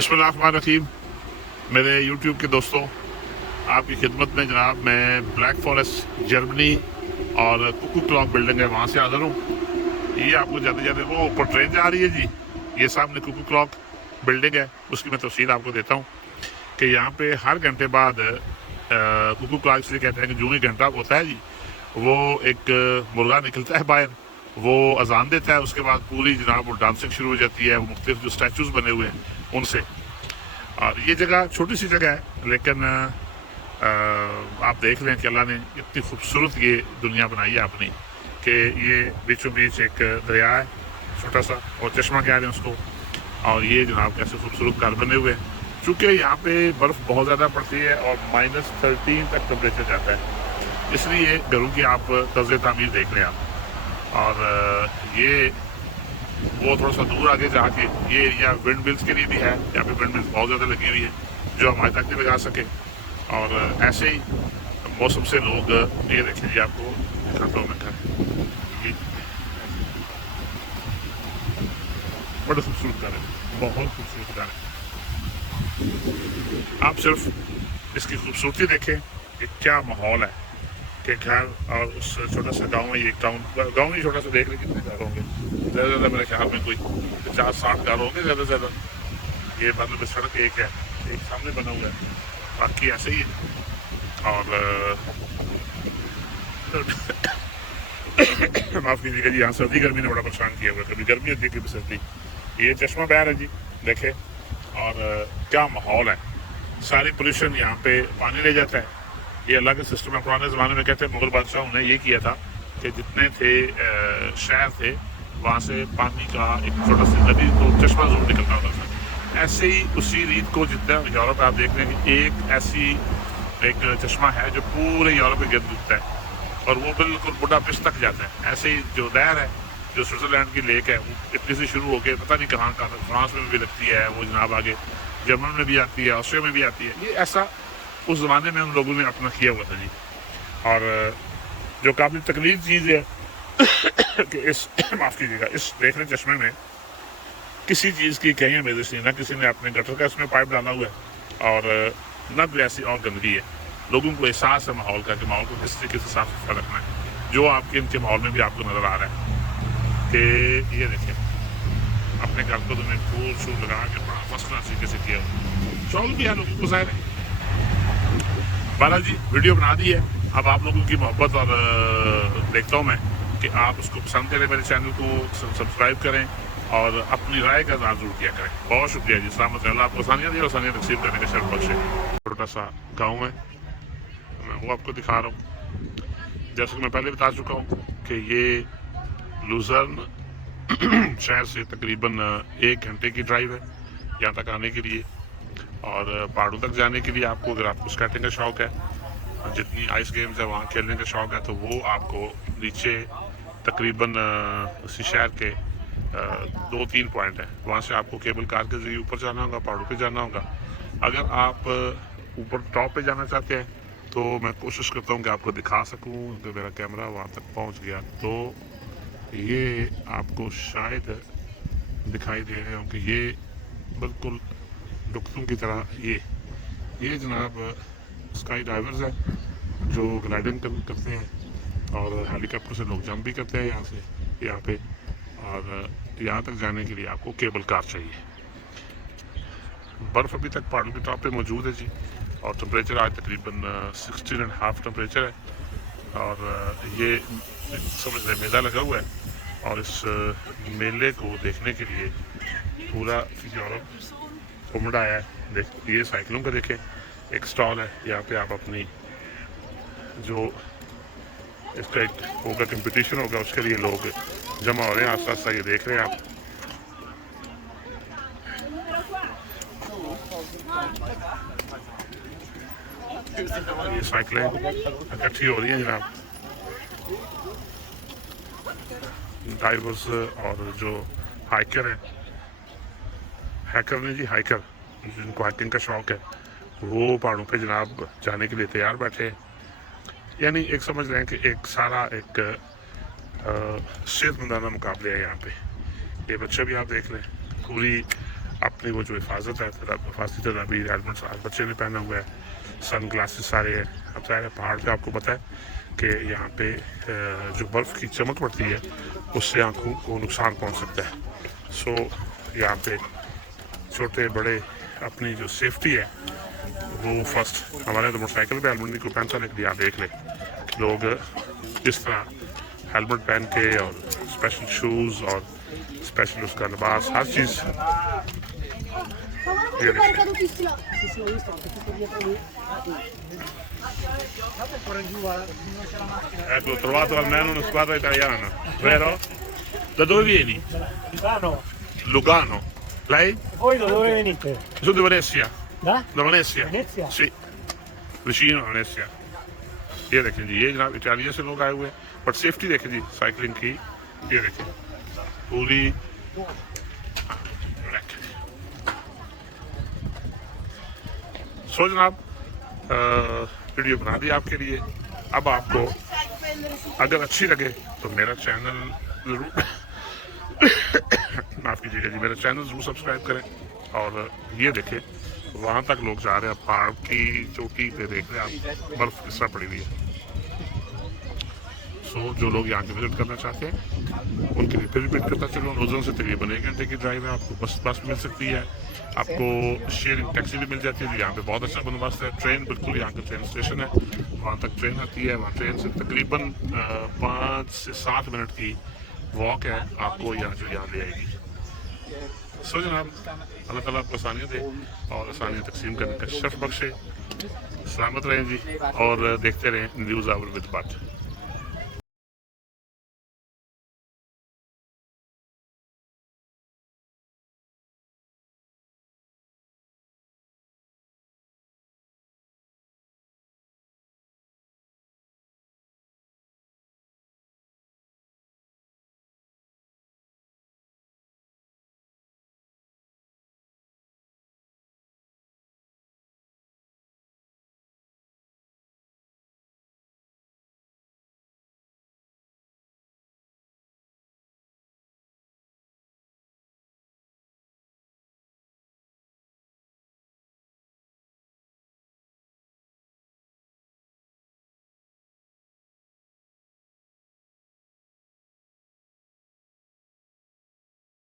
बिस्मिल्लाहिर्रहमानिर्रहीम। मेरे यूट्यूब के दोस्तों, आपकी खिदमत में जनाब मैं ब्लैक फॉरेस्ट जर्मनी और कुकू क्लॉक बिल्डिंग है वहाँ से हाज़िर हूँ। ये आपको जाते जाते वो ऊपर ट्रेन जा रही है जी, ये सामने कुकू क्लॉक बिल्डिंग है। उसकी मैं तफसील आपको देता हूँ कि यहाँ पे हर घंटे बाद कुकू क्लॉक इसलिए कहते हैं कि जो ही घंटा होता है जी, वो एक मुर्गा निकलता है बाहर, वो अजान देता है। उसके बाद पूरी जनाब वो डांसिंग शुरू हो जाती है, वो मुख्तलिफ जो स्टैचूज़ बने हुए हैं उनसे। और ये जगह छोटी सी जगह है, लेकिन आप देख लें कि अल्लाह ने इतनी खूबसूरत ये दुनिया बनाई है अपनी कि ये बीचों बीच एक दरिया है छोटा सा, और चश्मा कह रहे हैं उसको। और ये जनाब कैसे खूबसूरत घर बने हुए हैं। चूँकि यहाँ पे बर्फ़ बहुत ज़्यादा पड़ती है और -13 तक टेम्परेचर जाता है, इसलिए घरों की आप तर्ज़ तामीर देख लें आप। और ये वो थोड़ा सा दूर आगे जाके ये एरिया विंड मिल्स के लिए भी है। यहाँ पे विंड मिल्स बहुत ज़्यादा लगी हुई है जो हमारे तक नहीं लगा सके। और ऐसे ही मौसम से लोग ये देखें जी, आपको दिखाता हूँ मैं घर, ये बड़ा खूबसूरत घर है, बहुत खूबसूरत घर है। आप सिर्फ इसकी खूबसूरती देखें कि क्या माहौल है कि घर और उस छोटा सा गांव में, एक गांव ही छोटा सा देख लें कितने घर होंगे। ज़्यादा ज़्यादा मेरे ख्याल में कोई 50-60 घर होंगे ज़्यादा से ज़्यादा। ये मतलब सड़क एक है, एक सामने बना हुआ है, बाकी ऐसे ही है। और माफ़ कीजिएगा जी, यहाँ सर्दी गर्मी ने बड़ा परेशान किया हुआ है, कभी गर्मी होती है कभी सर्दी। ये चश्मा बहर है जी, देखे। और क्या माहौल है, सारी पोल्यूशन यहाँ पे पानी ले जाता है। ये अल्लाह का सिस्टम है। पुराने ज़माने में कहते हैं मुगल बादशाहों ने ये किया था कि जितने थे शहर थे, वहाँ से पानी का एक छोटा सा नदी तो चश्मा जरूर निकलता होता था। ऐसे ही उसी रीत को जितना यूरोप आप देख रहे हैं कि एक ऐसी एक चश्मा है जो पूरे यूरोप में गिर उठता है और वो बिल्कुल बुडापेस्ट तक जाता है। ऐसे ही जो नहर है, जो स्विट्ज़रलैंड की लेक है, वो इतनी से शुरू होकर पता नहीं कहाँ कहाँ तक, फ्रांस में भी लगती है वो जनाब, आगे जर्मन में भी आती है, ऑस्ट्रिया में भी आती है। ये ऐसा उस ज़माने में उन लोगों ने अपना किया हुआ था जी। और जो काफ़ी तकलीफ चीज़ है कि इस माफ़ कीजिएगा, इस देखने चश्मे में किसी चीज़ की कहीं आमेज़श नहीं, ना किसी ने अपने गटर का इसमें पाइप डाला हुआ है और ना कोई ऐसी और गंदगी है। लोगों को एहसास है माहौल का कि माहौल को किस तरीके से साफ सुथरा रखना है, जो आपके इनके माहौल में भी आपको नज़र आ रहा है। कि ये देखिए, अपने घर को तुमने फूल शूल लगा के बड़ा फर्स्ट क्लास तरीके से किया हुआ, शौक भी है लोगों को ज़ाहिर है। बालाजी जी वीडियो बना दी है, अब आप लोगों की मोहब्बत और देखता हूँ मैं कि आप उसको पसंद करें, मेरे चैनल को सब्सक्राइब करें और अपनी राय का इज़हार जरूर किया करें। बहुत शुक्रिया जी, सलामत अल्लाह आपको आसानियाँ दी और आसानियाँ नसीब करने का शर्फ बख्शे। छोटा सा गाँव है, मैं वो आपको दिखा रहा हूँ। जैसे कि मैं पहले बता चुका हूँ कि ये लुजर्न शहर से तकरीबन 1 घंटे की ड्राइव है यहाँ तक आने के लिए। और पहाड़ों तक जाने के लिए आपको, अगर आपको स्केटिंग का शौक़ है, जितनी आइस गेम्स है वहाँ खेलने का शौक़ है, तो वो आपको नीचे तकरीबन उसी शहर के 2-3 पॉइंट है, वहाँ से आपको केबल कार के ज़रिए ऊपर जाना होगा, पहाड़ों पे जाना होगा। अगर आप ऊपर टॉप पे जाना चाहते हैं तो मैं कोशिश करता हूँ कि आपको दिखा सकूँ, अगर मेरा कैमरा वहाँ तक पहुँच गया तो ये आपको शायद दिखाई दे रहे हो कि ये बिल्कुल डुकतों की तरह ये जनाब स्काई डाइवर्स है जो ग्लाइडिंग करते हैं और हेलीकॉप्टर से लोग जंप भी करते हैं यहाँ पे। और यहाँ तक जाने के लिए आपको केबल कार चाहिए। बर्फ़ अभी तक पहाड़ों के टॉप पे मौजूद है जी, और टेम्परेचर आज तकरीबन 16.5 टेम्परेचर है। और ये समझ लें मेला लगा हुआ है, और इस मेले को देखने के लिए पूरा यूरोप उमड़ आया है। ये साइकिलों का देखें एक स्टॉल है, यहाँ पे आप अपनी जो इसका एक होगा कंपटीशन होगा, उसके लिए लोग जमा हो रहे हैं आस्ता आस्ता, ये देख रहे हैं आप। ये साइकिलें इकट्ठी हो रही हैं जनाब, ड्राइवर्स और जो हाइकर हैं, हैकर नहीं जी, हाइकर, जिनको हाइकिंग का शौक़ है, वो पहाड़ों पे जनाब जाने के लिए तैयार बैठे हैं। यानी एक समझ रहे हैं कि एक सारा एक सेहतमंदाना मुकाबले है यहाँ पे। ये बच्चे भी आप देख लें, पूरी अपनी वो जो हिफाजत है, हिफाजती तदाबीर, हेलमेट आज बच्चे ने पहना हुआ है, सन ग्लासेस सारे हैं। अब ज़ाहिर है पहाड़ पे आपको पता है कि यहाँ पे जो बर्फ़ की चमक पड़ती है उससे आँखों को नुकसान पहुँच सकता है। सो यहाँ पे छोटे बड़े अपनी जो सेफ्टी है वो फर्स्ट। हमारे तो मोटरसाइकिल पे हेलमेट नहीं कोई पहनता, लेकिन आप देख लें लोग जिस तरह हेलमेट पहन के और स्पेशल शूज़ और स्पेशल उसका लिबास हर चीज़। ये ecco, ho trovato almeno una squadra italiana, vero? Da dove vieni? Milano. Lugano. Lei? Voi da dove venite? Sono di Venezia. Da? Da Venezia? Venezia? Sì, vicino a Venezia। ये देखें जी, ये जनाब Italia से लोग आए हुए हैं, बट सेफ्टी देखें जी साइकिलिंग की। ये देखें पूरी सो जनाब वीडियो बना दी आपके लिए। अब आपको अगर अच्छी लगे तो मेरा चैनल ज़रूर माफ़ कीजिएगा जी, मेरा चैनल ज़रूर सब्सक्राइब करें। और ये देखें वहाँ तक लोग जा रहे हैं, पहाड़ की चोटी पे देख रहे हैं आप बर्फ़ किस तरह पड़ी हुई है। सो जो लोग यहाँ के विजिट करना चाहते हैं उनके लिए फिर रिपीट करता चलो, लुधियाना से तकरीबन 1 घंटे की ड्राइव है। आपको बस मिल सकती है, आपको शेयरिंग टैक्सी भी मिल जाती है। यहाँ पे बहुत अच्छा बंदोबस्त है। ट्रेन बिल्कुल यहाँ का ट्रेन स्टेशन है, वहाँ तक ट्रेन आती है। वहाँ ट्रेन से तकरीबन 5 से 7 मिनट की वॉक है, आपको यहाँ ले आएगी। सो जनाब अल्लाह ताला आपको आसानियाँ दे और आसानियाँ तकसीम करने का शर्फ बख्शे। सलामत रहें जी और देखते रहें न्यूज़ आवर विद बात।